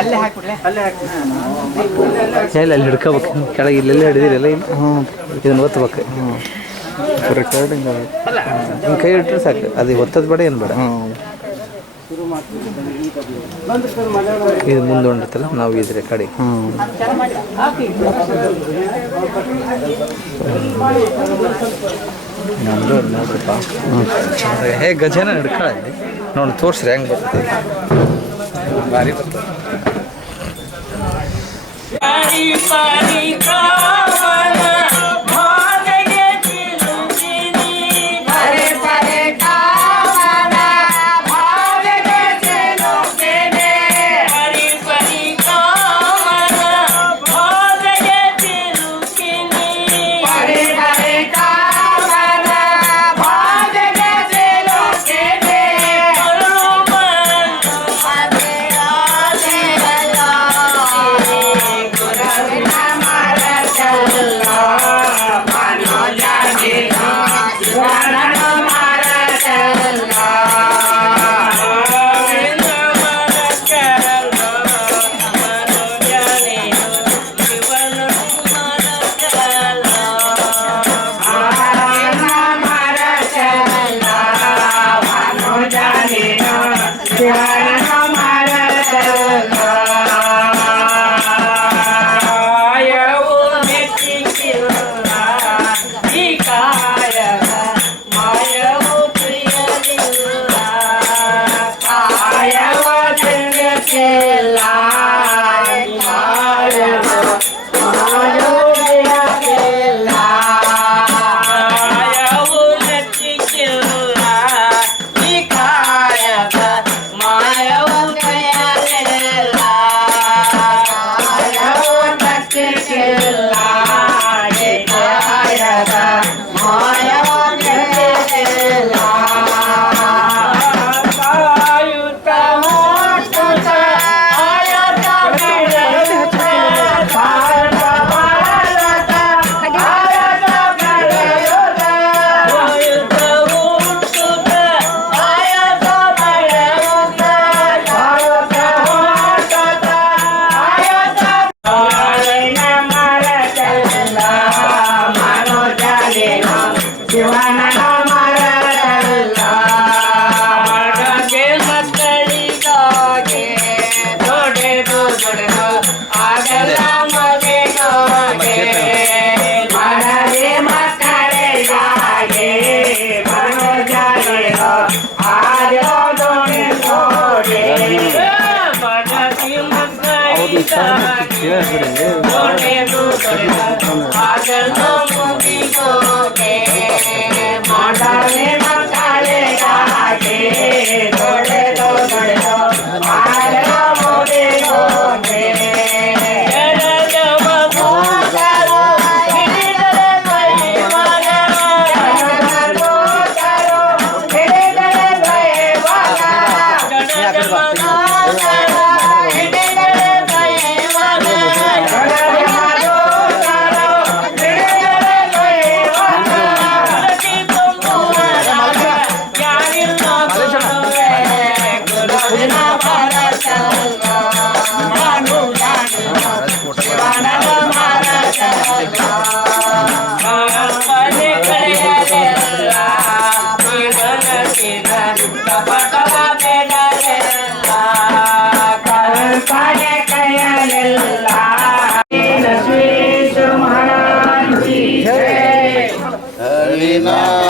ಎಲ್ಲ ಅಲ್ಲಿ ಹಿಡ್ಕೋಬೇಕು ಕೆಳಗೆ ಇಲ್ಲೆಲ್ಲ ಹಿಡಿದಿರಲ್ಲ ಇಲ್ಲಿ ಇದನ್ನು ಒತ್ತಬೇಕು. ರೆಕಾರ್ಡಿಂಗ್ ಹಿಂಗೆ ಕೈ ಇಟ್ಟರೆ ಸಾಕು, ಅದು ಒತ್ತದ ಬೇಡ ಏನು ಬೇಡ. ಇದು ಮುಂದೊಂಡಿರ್ತಲ್ಲ ನಾವು ಇದ್ರೆ ಕಡೆ ನೋಡ್ರಿಪ್ಪ ಹೇ ಗಜನ ಹಿಡ್ಕೊಳ್ಳಿ ನೋಡಿ ತೋರಿಸ್ರಿ ಹೆಂಗೆ ಬರ್ತದೆ ಭಾರಿ ಬರ್ತದೆ.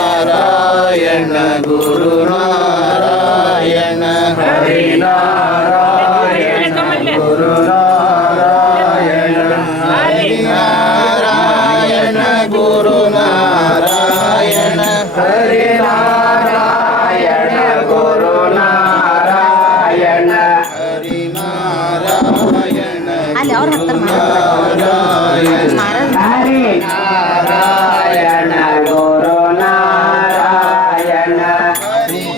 ಹರಿನಾರಾಯಣ ಗುರುನಾರಾಯಣ ಹರಿನಾರಾಯಣ ಗುರುನಾರಾಯಣ ಹರಿನಾರಾಯಣ ಗುರುನಾರಾಯಣ ಹರಿನಾರಾಯಣ ಗುರುನಾರಾಯಣ ಹರಿನಾರಾಯಣ ಅಲ್ಲಿ ಅವ್ರ ಹತ್ರ ಹರಿನಾರಾಯಣ ಗುರುನಾರಾಯಣ ನಾರಾಯಣ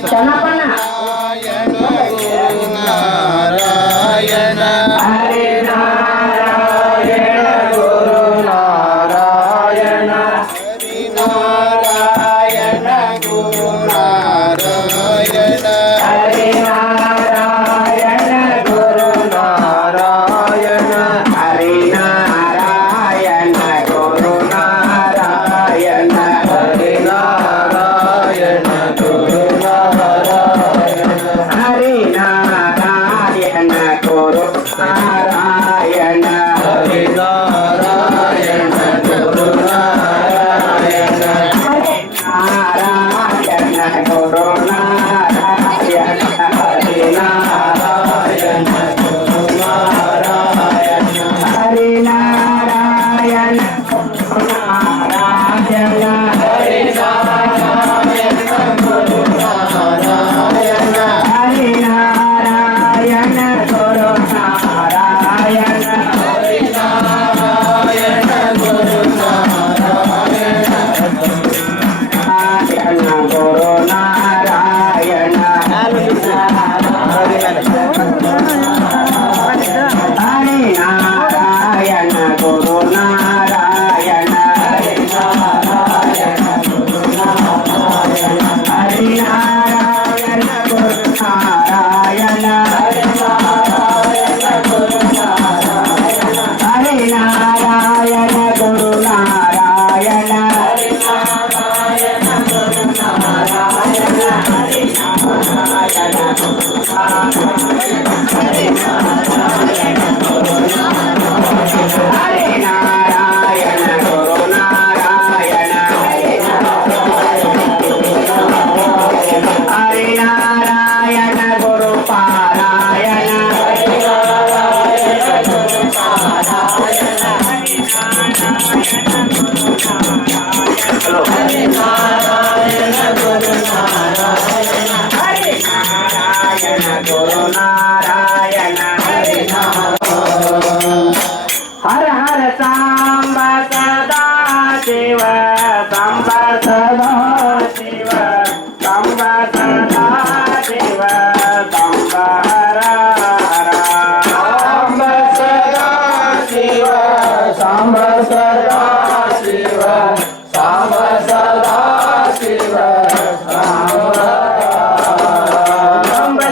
ಗುರುನಾರಾಯಣ ಹರಿನಾರಾಯಣ ಗುರುನಾರಾಯಣ ಹರಿನಾರಾಯಣ ಗುರುನಾರಾಯಣ ಹರಿನಾರಾಯಣ ಗುರುನಾರಾಯಣ ಗುರು ನಾರಾಯಣ ಹರಿನಾರಾಯಣ ಗುರು ನಾರಾಯಣ ನಾರಾಯಣ ಗುರು ನಾರಾಯಣ ಹರಿನಾರಾಯಣ ಗುರು ನಾರಾಯಣ ಹರಿನಾರಾಯಣ ಗುರು ನಾರಾಯಣ ಹರಿನಾರಾಯಣ ಗುರು ನಾರಾಯಣ ಹರಿನಾರಾಯಣ ಗುರು ನಾರಾಯಣ ಹರಿನಾರಾಯಣ ಗುರು ನಾರಾಯಣ ನಾರಾಯಣ ಗುರು ನಾರಾಯಣ ಹರಿನಾರಾಯಣ ಗುರು ನಾರಾಯಣ ಹರಿನಾರಾಯಣ ಗುರು ನಾರಾಯಣ ಹರಿನಾರಾಯಣ ಗುರು ನಾರಾಯಣ ಹರಿನಾರಾಯಣ ಗುರು ನಾರಾಯಣ ಹರಿನಾರಾಯಣ ಗುರು ನಾರಾಯಣ ಹರಿನಾರಾಯಣ ಗುರು ಪಾರಾಯಣ ಹರಿನಾರಾಯಣ ಗುರು ನಾರಾಯಣ ಹರ ಹರ ಸಾಂಬ ಸದಾ ಶಿವ ಸಾಂಬ ಸದಾ ಶಿವ ಸಾಂಬ ಸದಾ ಶಿವ ಸಾಂಬ ಹರ ಹರ ಸಾಂಬ ಸದಾ ಶಿವ ಸಾಂಬ ಸದಾ ಶಿವ ಸಾಂಬ ಸದಾ ಶಿವ ಸಾಂಬ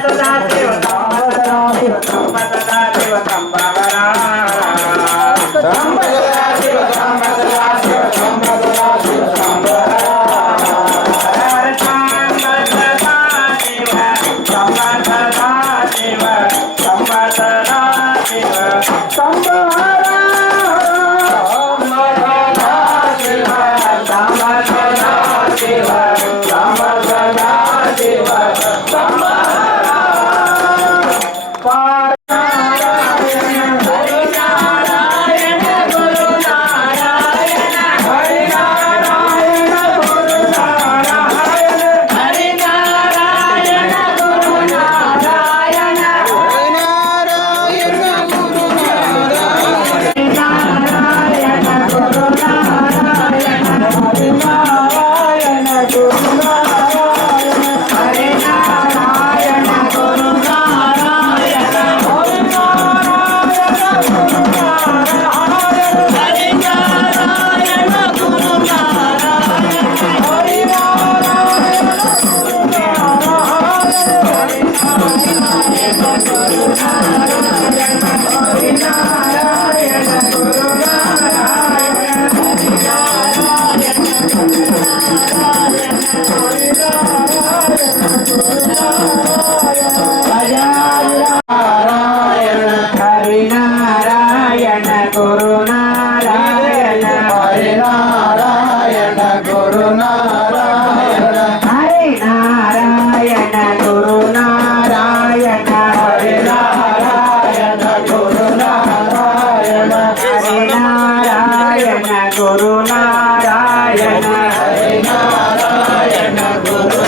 ಸದಾ ಶಿವ ಸಾಂಬ ಸದಾ ಶಿವ ಸಾಂಬ ಸದಾ ಶಿವ ಸಾಂಬ ಹರ ಸಾಂಬ ಸದಾ ಶಿವ ಸಾಂಬ ಸದಾ ಶಿವ ಸಾಂಬ ಸದಾ ಶಿವ ಸಾಂಬ ಹರ ಸಾಂಬ ಸದಾ ಶಿವ ಸಾಂಬ ಸದಾ ಶಿವ ಸಾಂಬ ಸದಾ ಶಿವ ಸಾಂಬ ಹರ ಸಾಂಬ ಸದಾ ಶಿವ ಸಾಂಬ ಸದಾ ಶಿವ ಸಾಂಬ ಹರಿನಾರಾಯಣ ಗುರು ನಾರಾಯಣ ಹರಿನಾರಾಯಣ ಗುರು ನಾರಾಯಣ ಹರಿನಾರಾಯಣ ಗುರು ನಾರಾಯಣ ಹರಿನಾರಾಯಣ ಗುರು ನಾರಾಯಣ ನಾರಾಯಣ ಗುರು ನಾರಾಯಣ ಹರಿನಾರಾಯಣ ಗುರು ನಾರಾಯಣ ಹರಿನಾರಾಯಣ ಗುರು ನಾರಾಯಣ ಹರಿನಾರಾಯಣ ಗುರು ಹರಿನಾರಾಯಣ ಗುರು ನಾರಾಯಣ ಹರಿನಾರಾಯಣ ಗುರು ನಾರಾಯಣ ಹರಿನಾರಾಯಣ ಗುರು ನಾರಾಯಣ ಹರಿನಾರಾಯಣ ಗುರು ನಾರಾಯಣ ಹರಿನಾರಾಯಣ ಗುರು ನಾರಾಯಣ ಹರಿನಾರಾಯಣ ಗುರು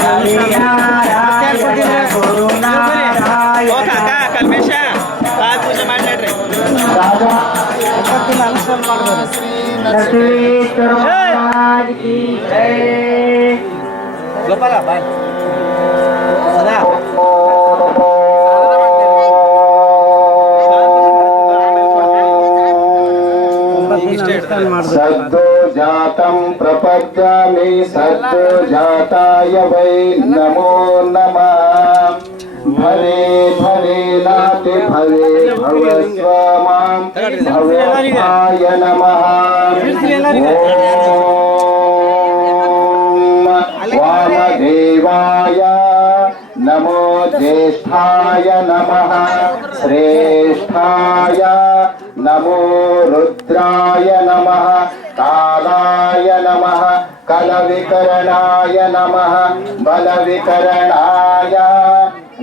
ಹರಿನಾರಾಯಣ ಗುರು ನಾರಾಯಣ लक्ष्मीश्वर महाराज की जय। ಗೋಪಾಲ ಬಾಯ್ ಸದಾ सद्यो जातं प्रपद्यामि सद्यो जाताय वै नमो नमः भरे भरे नाति भरे भवस्व मां भवाय नमः ॐ वामदेवाय नमो ज्येष्ठाय श्रेष्ठाय नमः श्रेष्ठाय नमो रुद्राय नमः कालाय नमः कलविकरणाय नमः बलविकरणाय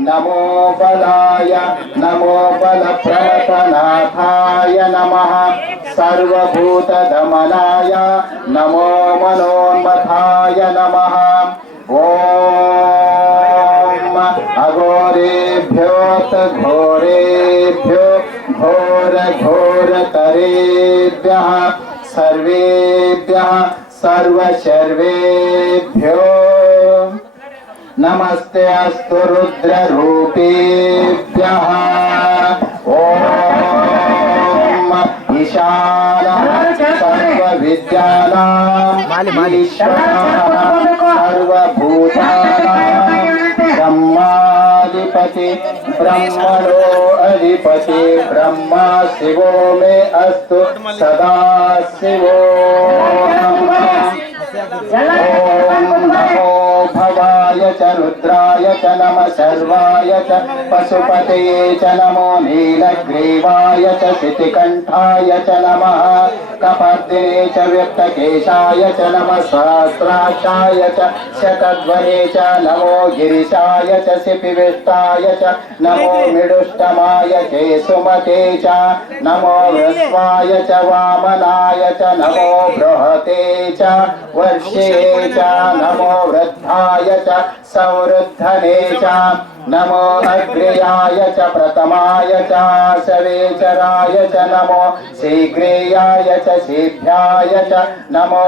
नमो बलाय नमो बलप्रतनाथाय नमः सर्वभूतदमनाय नमो मनोन्मथाय नमः ॐ अघोरेभ्योऽथ घोरेभ्यो घोरघोरतरेभ्यः सर्वेभ्यः सर्वशर्वेभ्यो नमस्ते अस्तु रुद्ररूपेभ्यः ॐ ईशानः सर्वविद्यानां ईश्वरः सर्वभूतानां ब्रह्माधिपति ब्रह्मणो अधिपति ब्रह्मा शिवो मे अस्तु सदा शिवो नमो भवाय च रुद्राय च नमः सर्वाय च पशुपतये च नमो नीलग्रीवाय च शितिकण्ठाय च नमः कपर्दिने च व्यक्तकेशाय च नमः सहस्राक्षाय च शतध्वने च नमो गिरिशाय च शिपिविष्टाय च नमो मृडुष्टमाय केसुमते च नमो वृष्वाय च वामनाय च नमो बृहते च वर्षे च नमो वृद्धाय च संवृद्धने च नमो अग्रेयाय च प्रथमाय च शवेचराय च नमो शीघ्रेयाय च शीभ्याय च नमो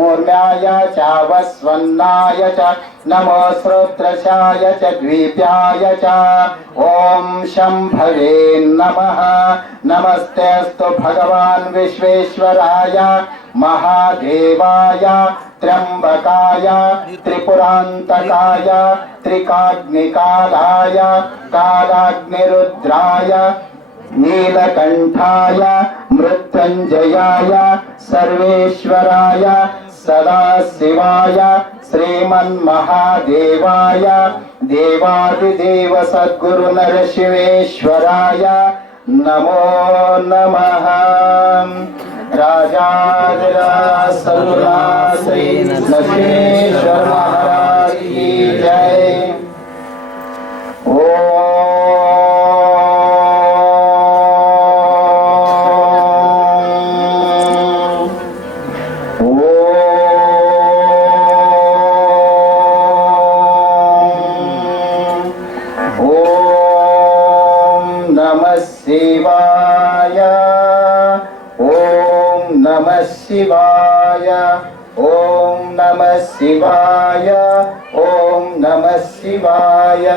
ऊर्म्याय च वस्वन्नाय च नमो श्रोत्रशाय च द्वीप्याय च ॐ शम्भवे नमः नमस्तेऽस्तु भगवान् विश्वेश्वराय महादेवाय त्र्यंबकाय त्रिपुरान्तकाय त्रिकाग्निकालाय कालाग्निरुद्राय नीलकण्ठाय मृत्युञ्जयाय सर्वेश्वराय सदाशिवाय श्रीमन्महादेवाय देवादिदेव सद्गुरु नरशिवेश्वराय नमो नमः राजाधिराज सद्गुरु श्री नरसिंहेश्वर महाराज की जय। शिवाय ओम नमः शिवाय ओम नमः शिवाय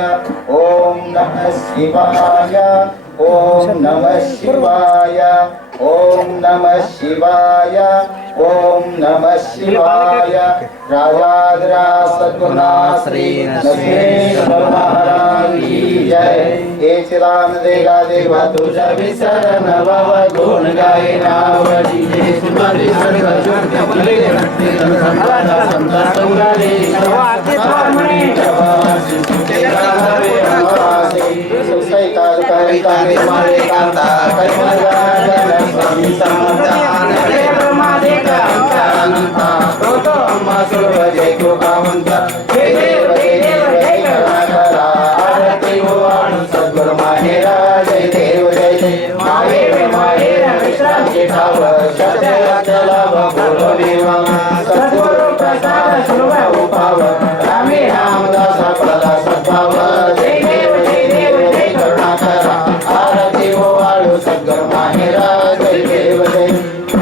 ओम नमः शिवाय ओम नमः शिवाय ओम नमः शिवाय ओम नमः शिवाय राजाधिराज सद्गुरुनाथ श्री नरसिंहेश्वर महाराज की जय। हे चिदान देगा देवा तुझा विसरण भव गुण गाए नावडी सुमरि सर्व जुग भले भक्ति संत संत संगारे स्वामी जवासी तेरा हरे आवासी सुसैता करिता मारे कांता करिमगा जन स्वामी समाधान रे ब्रह्मादि का अनंता तो अम्मा सर्व जय को कावंत हे देव जय करा आरती हो अनु सद्गुरु माहेरा जय देव जय माहेर माहेर विश्रांति ठाव सत्य चलाव बोलो देवा सद्गुरु प्रसाद शुभ उपाव रामे रामदास प्रदा सद्भाव जय देव जय करुणा करा आरती हो अनु सद्गुरु माहेरा जय देव जय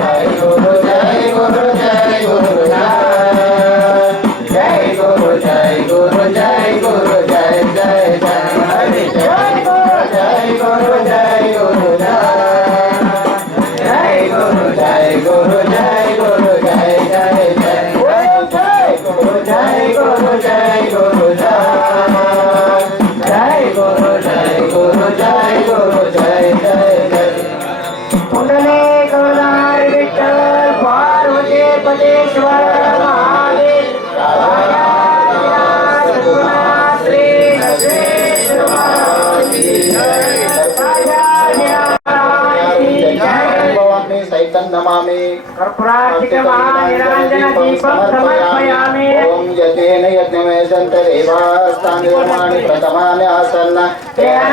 नमामि कर्पूरार्चितमहानिरञ्जनदीपं समर्पयामि। ॐ यतेन यज्ञमे सन्तदेवास्तानि कर्माणि प्रथमानि आसन्न तेन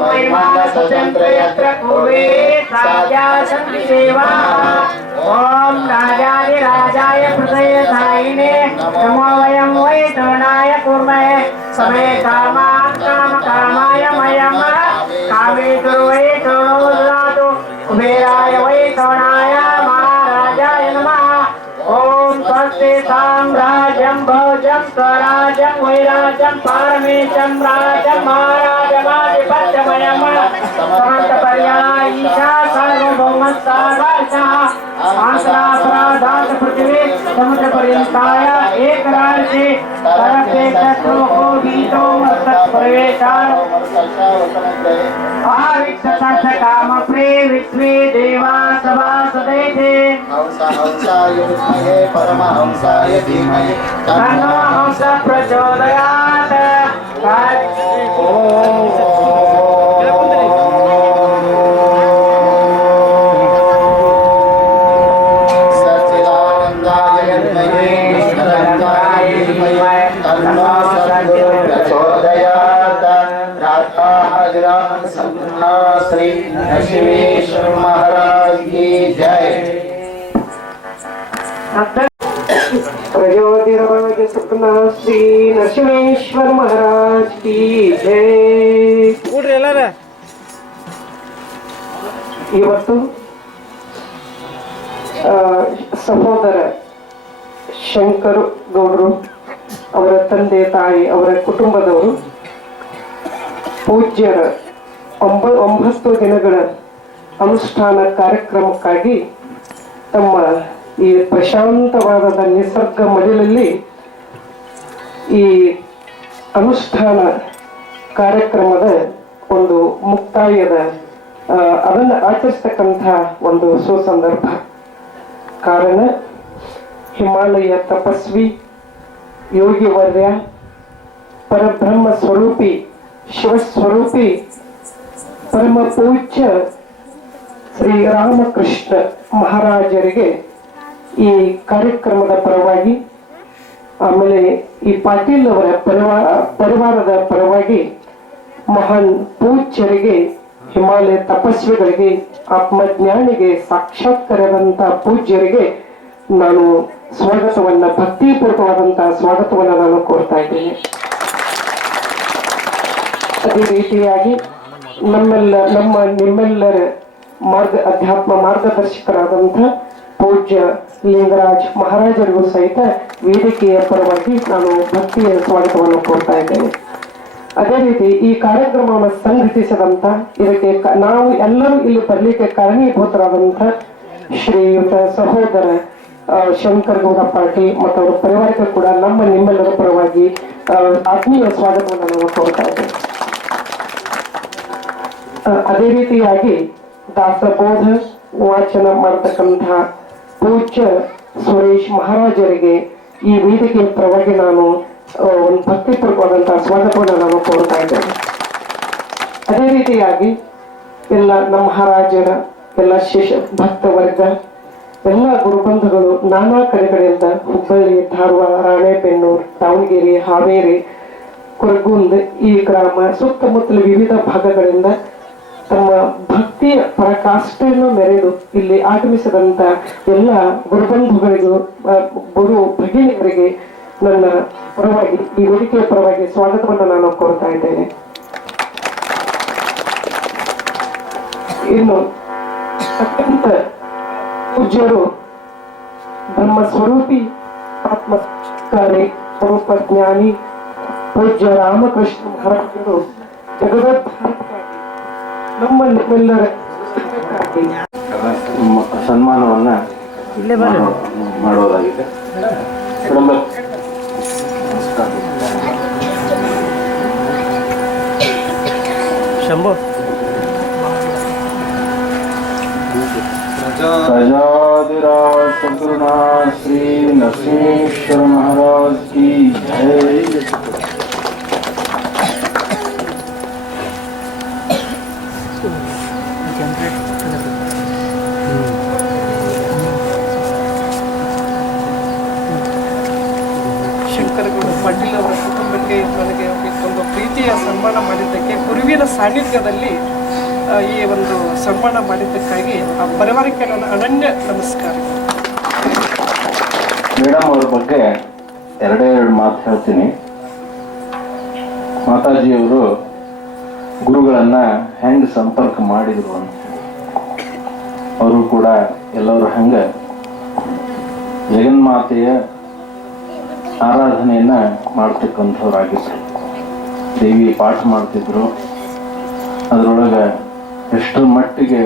महिमान सचन्त्र यत्र कुर्वे साध्या सन्ति देवाः। ॐ राजाधिराजाय हृदयधायिने नमो वयं वै शरणाय कुर्महे समे कामान् कामकामाय मयं कामेषु वै शरणो ददातु कुबेराय वै शरणाय महाराजाय नमः। ॐ स्वस्ति साम्राज्यं भोजं स्वराज्यं वैराज्यं पारमेशं राज्यं महाराजमाधिपत्यमयं समन्तपर्याय ईशा सार्वभौमस्तार्वाचः आसनापराधात पृथ्वी समुद्र पर्यंताय एक राज्य तरते शत्रुः गीतो मस्तक प्रवेशान आविक्षतथ काम प्रे विश्वे देवा सभा सदैते हंसाय विद्महे परमहंसाय धीमहि तन्नो हंस प्रचोदयात्। सच्चिदानन्दाय विद्महे कृष्णरङ्गाय धीमहि तन्नो सद्गुरुः प्रचोदयात्। राधाराज सद्गुरुनाथ श्री नरसिंहेश्वर महाराज की जय। प्रयोधिराज सपना श्री नरसिंहेश्वर महाराज की जय। ಇವತ್ತು ಸಹೋದರ ಶಂಕರ್ ಗೌಡರು ಅವರ ತಂದೆ ತಾಯಿ ಅವರ ಕುಟುಂಬದವರು ಪೂಜ್ಯರ 9 ದಿನಗಳ ಅನುಷ್ಠಾನ ಕಾರ್ಯಕ್ರಮಕ್ಕಾಗಿ ತಮ್ಮ ಈ ಪ್ರಶಾಂತವಾದ ನಿಸರ್ಗ ಮಡಿಲಲ್ಲಿ ಈ ಅನುಷ್ಠಾನ ಕಾರ್ಯಕ್ರಮದ ಒಂದು ಮುಕ್ತಾಯದ ಅದನ್ನು ಆಚರಿಸ್ತಕ್ಕಂಥ ಒಂದು ಸುಸಂದರ್ಭ. ಕಾರಣ ಹಿಮಾಲಯ ತಪಸ್ವಿ ಯೋಗಿವರ್ಯ ಪರಬ್ರಹ್ಮ ಸ್ವರೂಪಿ ಶಿವಸ್ವರೂಪಿ ಪರಮ ಪೂಜ್ಯ ಶ್ರೀರಾಮಕೃಷ್ಣ ಮಹಾರಾಜರಿಗೆ ಈ ಕಾರ್ಯಕ್ರಮದ ಪರವಾಗಿ ಆಮೇಲೆ ಈ ಪಾಟೀಲ್ ಅವರ ಪರಿವಾರದ ಪರವಾಗಿ ಮಹಾನ್ ಪೂಜ್ಯರಿಗೆ ಹಿಮಾಲಯ ತಪಸ್ವಿಗಳಿಗೆ ಆತ್ಮಜ್ಞಾನಿಗೆ ಸಾಕ್ಷಾತ್ಕಾರದಂತಹ ಪೂಜ್ಯರಿಗೆ ನಾನು ಸ್ವಾಗತವನ್ನ ಭಕ್ತಿಪೂರ್ವಕವಾದಂತಹ ಸ್ವಾಗತವನ್ನ ನಾನು ಕೋರ್ತಾ ಇದ್ದೇನೆ. ಅದೇ ರೀತಿಯಾಗಿ ನಿಮ್ಮೆಲ್ಲರ ಅಧ್ಯಾತ್ಮ ಮಾರ್ಗದರ್ಶಕರಾದಂಥ ಪೂಜ್ಯ ಲಿಂಗರಾಜ್ ಮಹಾರಾಜರಿಗೂ ಸಹಿತ ವೇದಿಕೆಯ ಪರವಾಗಿ ನಾನು ಭಕ್ತಿಯ ಸ್ವಾಗತವನ್ನು ಕೋರ್ತಾ ಇದ್ದೇನೆ. ಅದೇ ರೀತಿ ಈ ಕಾರ್ಯಕ್ರಮವನ್ನು ಸಂಘಟಿಸಿದಂತ ಇದಕ್ಕೆ ನಾವು ಎಲ್ಲರೂ ಇಲ್ಲಿ ಬರಲಿಕ್ಕೆ ಕಾರಣೀಭೂತರಾದಂಥ ಶ್ರೀಯುತ ಸಹೋದರ ಶಂಕರ್ ಗೌಡ ಪಾಟೀಲ್ ಮತ್ತು ಅವರ ಪರಿವಾರಕ್ಕೆ ಕೂಡ ನಿಮ್ಮೆಲ್ಲರ ಪರವಾಗಿ ಆತ್ಮೀಯ ಸ್ವಾಗತವನ್ನು ನಾವು ಕೋರ್ತಾ ಇದ್ದೇವೆ. ಅದೇ ರೀತಿಯಾಗಿ ದಾಸಬೋಧ ವಾಚನ ಮಾಡತಕ್ಕಂತಹ ಪೂಜ್ಯ ಸುರೇಶ್ ಮಹಾರಾಜರಿಗೆ ಈ ವೇದಿಕೆಯ ಪರವಾಗಿ ನಾನು ಒಂದು ಭಕ್ತಿಪೂರ್ವಕವಾದಂತಹ ಸ್ವಾಗತವನ್ನು ನಾನು ಕೋರ್ತಾ ಇದ್ದೇನೆ. ಅದೇ ರೀತಿಯಾಗಿ ಎಲ್ಲ ನಮ್ಮ ಮಹಾರಾಜರ ಎಲ್ಲ ಶಿಷ್ಯ ಭಕ್ತ ವರ್ಗ ಎಲ್ಲ ಗುರುಬಂಧುಗಳು ನಾನಾ ಕಡೆಗಳಿಂದ ಹುಬ್ಬಳ್ಳಿ, ಧಾರವಾಡ, ರಾಣೆಬೆನ್ನೂರು, ದಾವಣಗೆರೆ, ಹಾವೇರಿ, ಕೊರಗುಂದ್ ಈ ಗ್ರಾಮ ಸುತ್ತಮುತ್ತಲ ವಿವಿಧ ಭಾಗಗಳಿಂದ ತಮ್ಮ ಭಕ್ತಿಯ ಪರಾಕಾಷ್ಠೆಯನ್ನು ಮೆರೆದು ಇಲ್ಲಿ ಆಗಮಿಸಿದಂತ ಎಲ್ಲ ಗುರುಬಂಧುಗಳಿಗೂ ಗುರು ಭಗಿನಿಯರಿಗೆ ನನ್ನ ಪರವಾಗಿ ಈ ವೇದಿಕೆಯ ಪರವಾಗಿ ಸ್ವಾಗತವನ್ನು ನಾನು ಕೋರ್ತಾ ಇದ್ದೇನೆ. ಇನ್ನು ಅತ್ಯಂತ ಪೂಜ್ಯರು ಬ್ರಹ್ಮ ಸ್ವರೂಪಿ ಆತ್ಮಕಾರಿ ಸ್ವರೂಪ ಜ್ಞಾನಿ ಪೂಜ್ಯ ರಾಮಕೃಷ್ಣ ಮಹಾರಾಜರು ಜಗದೋದ್ಧಾರಕ್ಕಾಗಿ ನಮ್ಮೆಲ್ಲರ ಸನ್ಮಾನವನ್ನ ಮಾಡೋದಾಗಿದೆ. ಶಂಭು राजाधिराज सद्गुरुनाथ श्री नरसिंहेश्वर महाराज की जय। ಸನ್ಮಾನ ಮಾಡಿದ್ದಕ್ಕೆ ಗುರುವಿನ ಸಾನ್ನಿಧ್ಯದಲ್ಲಿ ಈ ಒಂದು ಸನ್ಮಾನ ಮಾಡಿದ್ದಕ್ಕಾಗಿ ಆ ಪರಿವಾರಕ್ಕೆ ನನ್ನ ಅನನ್ಯ ನಮಸ್ಕಾರ. ಮೇಡಮ್ ಅವ್ರ ಬಗ್ಗೆ ಎರಡೇ ಎರಡು ಮಾತು ಹೇಳ್ತೀನಿ. ಮಾತಾಜಿಯವರು ಗುರುಗಳನ್ನ ಹೆಂಗೆ ಸಂಪರ್ಕ ಮಾಡಿದ್ರು ಅಂತ. ಅವರು ಕೂಡ ಎಲ್ಲರೂ ಹಂಗೆ ಜಗನ್ಮಾತೆಯ ಆರಾಧನೆಯನ್ನ ಮಾಡ್ತಕ್ಕಂಥವ್ರಾಗಿದ್ರು. ದೇವಿ ಪಾಠ ಮಾಡ್ತಿದ್ರು. ಅದರೊಳಗೆ ಎಷ್ಟರ ಮಟ್ಟಿಗೆ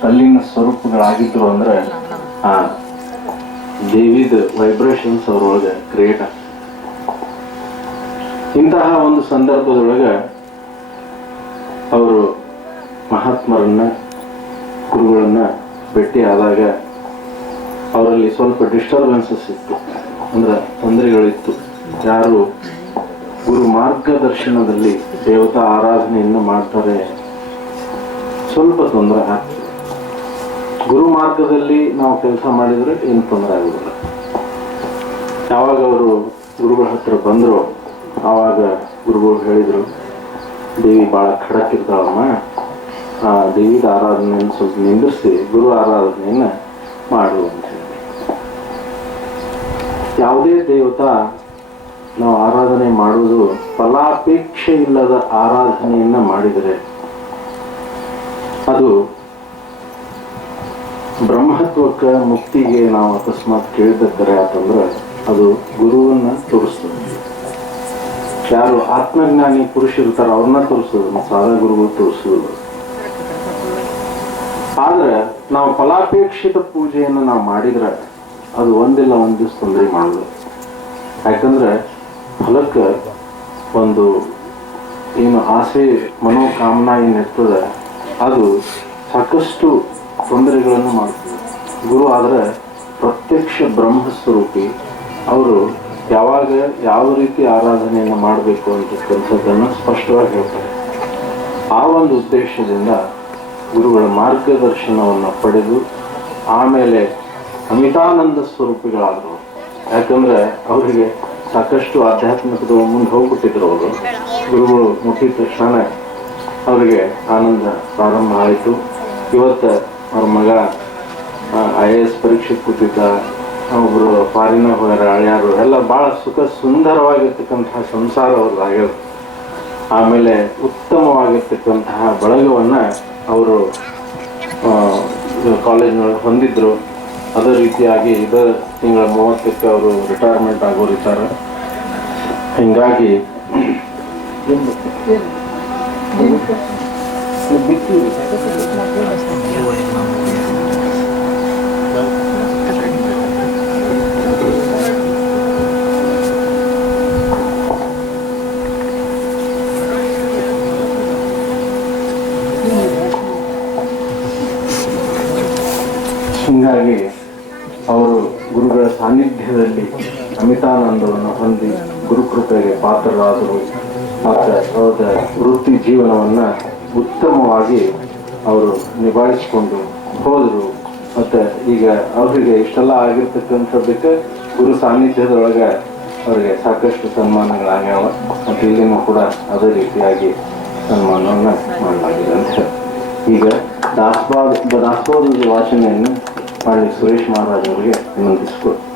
ಕಲ್ಲಿನ ಸ್ವರೂಪಗಳಾಗಿದ್ರು ಅಂದ್ರೆ ಆ ದೇವಿದ ವೈಬ್ರೇಷನ್ಸ್ ಅವರೊಳಗೆ ಕ್ರಿಯೇಟ್ ಆಗ್ತದೆ. ಇಂತಹ ಒಂದು ಸಂದರ್ಭದೊಳಗೆ ಅವರು ಮಹಾತ್ಮರನ್ನ ಗುರುಗಳನ್ನ ಭೇಟಿ ಆದಾಗ ಅವರಲ್ಲಿ ಸ್ವಲ್ಪ ಡಿಸ್ಟರ್ಬೆನ್ಸಸ್ ಇತ್ತು, ಅಂದ್ರೆ ತೊಂದರೆಗಳಿತ್ತು. ಯಾರು ಗುರು ಮಾರ್ಗದರ್ಶನದಲ್ಲಿ ದೇವತಾ ಆರಾಧನೆಯನ್ನು ಮಾಡ್ತಾರೆ ಸ್ವಲ್ಪ ತೊಂದರೆ ಆಗ್ತದೆ. ಗುರು ಮಾರ್ಗದಲ್ಲಿ ನಾವು ಕೆಲಸ ಮಾಡಿದರೆ ಏನು ತೊಂದರೆ ಆಗೋದಿಲ್ಲ. ಯಾವಾಗ ಅವರು ಗುರುಗಳ ಹತ್ರ ಬಂದರು ಆವಾಗ ಗುರುಗಳು ಹೇಳಿದರು, ದೇವಿ ಭಾಳ ಖಡಕ್ ಇರ್ತಾಳಮ್ಮ, ಆ ದೇವಿದ ಆರಾಧನೆಯನ್ನು ಸ್ವಲ್ಪ ನಿಂದಿರಿಸಿ ಗುರು ಆರಾಧನೆಯನ್ನು ಮಾಡು ಅಂತ ಹೇಳಿ. ಯಾವುದೇ ದೇವತಾ ನಾವು ಆರಾಧನೆ ಮಾಡುವುದು ಫಲಾಪೇಕ್ಷೆ ಇಲ್ಲದ ಆರಾಧನೆಯನ್ನ ಮಾಡಿದರೆ ಅದು ಬ್ರಹ್ಮತ್ವಕ್ಕೆ ಮುಕ್ತಿಗೆ ನಾವು ಅಕಸ್ಮಾತ್ ಕೇಳಿದರೆ ಅಂತಂದ್ರೆ ಅದು ಗುರುವನ್ನ ತೋರಿಸ್ತದೆ. ಯಾರು ಆತ್ಮಜ್ಞಾನಿ ಪುರುಷರಿರ್ತಾರ ಅವ್ರನ್ನ ತೋರಿಸೋದು, ಸಾಧಾ ಗುರುಗಳು ತೋರಿಸೋದು. ಆದ್ರೆ ನಾವು ಫಲಾಪೇಕ್ಷಿತ ಪೂಜೆಯನ್ನು ನಾವು ಮಾಡಿದ್ರೆ ಅದು ಒಂದಿಲ್ಲ ಒಂದು ದಿವಸ ತೊಂದರೆ ಮಾಡೋದು. ಯಾಕಂದ್ರೆ ಫಲಕ್ಕೆ ಒಂದು ಏನು ಆಸೆ ಮನೋಕಾಮನಾ ಏನಿರ್ತದೆ ಅದು ಸಾಕಷ್ಟು ತೊಂದರೆಗಳನ್ನು ಮಾಡ್ತದೆ. ಗುರು ಆದರೆ ಪ್ರತ್ಯಕ್ಷ ಬ್ರಹ್ಮಸ್ವರೂಪಿ. ಅವರು ಯಾವಾಗ ಯಾವ ರೀತಿ ಆರಾಧನೆಯನ್ನು ಮಾಡಬೇಕು ಅಂತಕ್ಕಂಥದ್ದನ್ನು ಸ್ಪಷ್ಟವಾಗಿ ಹೇಳ್ತಾರೆ. ಆ ಒಂದು ಉದ್ದೇಶದಿಂದ ಗುರುಗಳ ಮಾರ್ಗದರ್ಶನವನ್ನು ಪಡೆದು ಆಮೇಲೆ ಅಮಿತಾನಂದ ಸ್ವರೂಪಿಗಳಾದರು. ಯಾಕಂದ್ರೆ ಅವರಿಗೆ ಸಾಕಷ್ಟು ಆಧ್ಯಾತ್ಮಿಕದ ಮುಂದೆ ಹೋಗ್ಬಿಟ್ಟಿದ್ರು. ಅವರು ಗುರುಗಳು ಮುಟ್ಟಿದ ತಕ್ಷಣ ಅವರಿಗೆ ಆನಂದ ಪ್ರಾರಂಭ ಆಯಿತು. ಇವತ್ತು ಅವ್ರ ಮಗ IAS ಪರೀಕ್ಷೆ ಕೂತಿದ್ದ, ಒಬ್ಬರು ಫಾರಿನ ಹೋಗ್ಯಾರ, ಅಳ್ಯಾರು ಎಲ್ಲ ಭಾಳ ಸುಖ ಸುಂದರವಾಗಿರ್ತಕ್ಕಂತಹ ಸಂಸಾರ ಅವ್ರದ್ದು ಆಗ್ಯದ. ಆಮೇಲೆ ಉತ್ತಮವಾಗಿರ್ತಕ್ಕಂತಹ ಬಳಗವನ್ನು ಅವರು ಕಾಲೇಜ್ನೊಳಗೆ ಹೊಂದಿದ್ರು. ಅದೇ ರೀತಿಯಾಗಿ ಇದೇ ತಿಂಗಳ 30ಕ್ಕೆ ಅವರು ರಿಟೈರ್ಮೆಂಟ್ ಆಗೋರಿದ್ದಾರೆ. ಹೀಗಾಗಿ ಅವರು ಗುರುಗಳ ಸಾನ್ನಿಧ್ಯದಲ್ಲಿ ಅಮಿತಾನಂದವನ್ನು ಹೊಂದಿ ಗುರುಕೃಪೆಗೆ ಪಾತ್ರರಾದರು. ಮತ್ತು ಅವರ ವೃತ್ತಿ ಜೀವನವನ್ನು ಉತ್ತಮವಾಗಿ ಅವರು ನಿಭಾಯಿಸಿಕೊಂಡು ಹೋದರು. ಮತ್ತು ಈಗ ಅವರಿಗೆ ಇಷ್ಟೆಲ್ಲ ಆಗಿರ್ತಕ್ಕಂಥದ್ದಕ್ಕೆ ಗುರು ಸಾನ್ನಿಧ್ಯದೊಳಗೆ ಅವರಿಗೆ ಸಾಕಷ್ಟು ಸನ್ಮಾನಗಳಾಗ್ಯಾವ. ಮತ್ತು ಇಲ್ಲಿನೂ ಕೂಡ ಅದೇ ರೀತಿಯಾಗಿ ಸನ್ಮಾನವನ್ನು ಮಾಡಲಾಗಿದೆ ಅಂತ ಹೇಳಿ. ಈಗ ದಾಸೋಹದ ವಾಚನೆಯನ್ನು ಮಾಡಿ ಸುರೇಶ್ ಮಹಾರಾಜ್ ಅವರಿಗೆ ವಿನಂತಿಸಿಕೊಡ್ತೀನಿ.